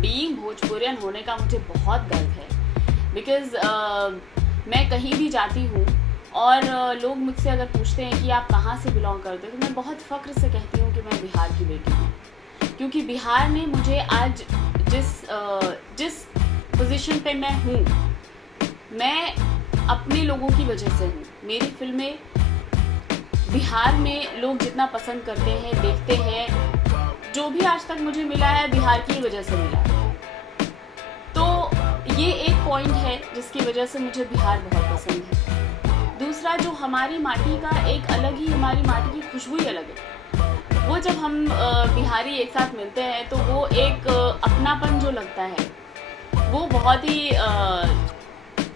Being भोजपुरियन होने का मुझे बहुत गर्व है, बिकॉज़ मैं कहीं भी जाती हूँ और लोग मुझसे अगर पूछते हैं कि आप कहाँ से बिलोंग करते हो, तो मैं बहुत फ़ख्र से कहती हूँ कि मैं बिहार की बेटी हूँ, क्योंकि बिहार ने मुझे आज जिस पोजीशन पे मैं हूँ, मैं अपने लोगों की वजह से हूँ। मेरी फिल्में बिहार में लोग जितना पसंद करते हैं, देखते हैं, जो भी आज तक मुझे मिला है बिहार की वजह से मिला है। तो ये एक पॉइंट है जिसकी वजह से मुझे बिहार बहुत पसंद है। दूसरा, जो हमारी माटी का एक अलग ही, हमारी माटी की खुशबू ही अलग है। वो जब हम बिहारी एक साथ मिलते हैं तो वो एक अपनापन जो लगता है वो बहुत ही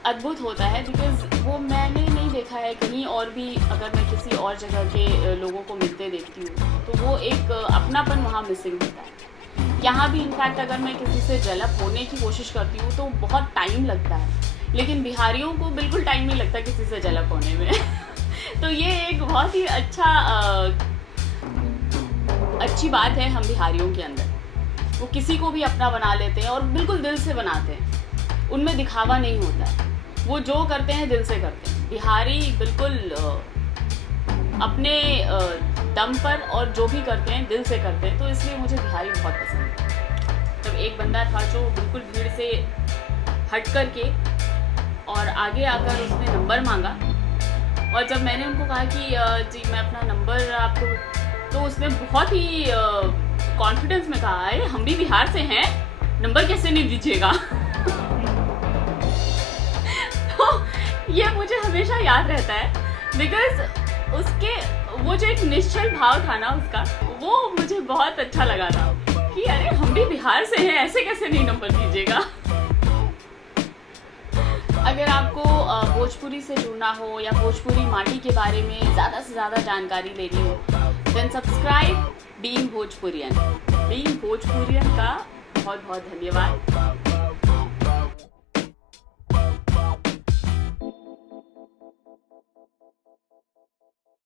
अद्भुत होता है, बिकॉज़ वो मैंने नहीं देखा है कहीं और भी। अगर मैं किसी और जगह के लोगों को मिलते देखती हूँ तो वो एक अपनापन वहाँ मिसिंग होता है। यहाँ भी इनफैक्ट अगर मैं किसी से डेवलप होने की कोशिश करती हूँ तो बहुत टाइम लगता है, लेकिन बिहारियों को बिल्कुल टाइम नहीं लगता किसी से डेवलप होने में। तो ये एक बहुत ही अच्छी बात है हम बिहारियों के अंदर। वो किसी को भी अपना बना लेते हैं और बिल्कुल दिल से बनाते हैं, उनमें दिखावा नहीं होता है, वो जो करते हैं दिल से करते हैं। बिहारी बिल्कुल अपने दम पर और जो भी करते हैं दिल से करते हैं, तो इसलिए मुझे बिहारी बहुत पसंद है। जब एक बंदा था जो बिल्कुल भीड़ से हट कर के और आगे आकर उसने नंबर मांगा, और जब मैंने उनको कहा कि जी मैं अपना नंबर आपको, तो उसने बहुत ही कॉन्फिडेंस में कहा, अरे हम भी बिहार से हैं, नंबर कैसे नहीं दीजिएगा। तो ये मुझे हमेशा याद रहता है, बिकॉज उसके वो जो एक निश्चल भाव था ना उसका, वो मुझे बहुत अच्छा लगा था कि अरे हम भी बिहार से हैं, ऐसे कैसे नहीं नंबर दीजिएगा। अगर आपको भोजपुरी से जुड़ना हो या भोजपुरी माटी के बारे में ज़्यादा से ज़्यादा जानकारी लेनी हो, देन सब्सक्राइब बीइंग भोजपुरियन। बीइंग भोजपुरियन का बहुत बहुत धन्यवाद।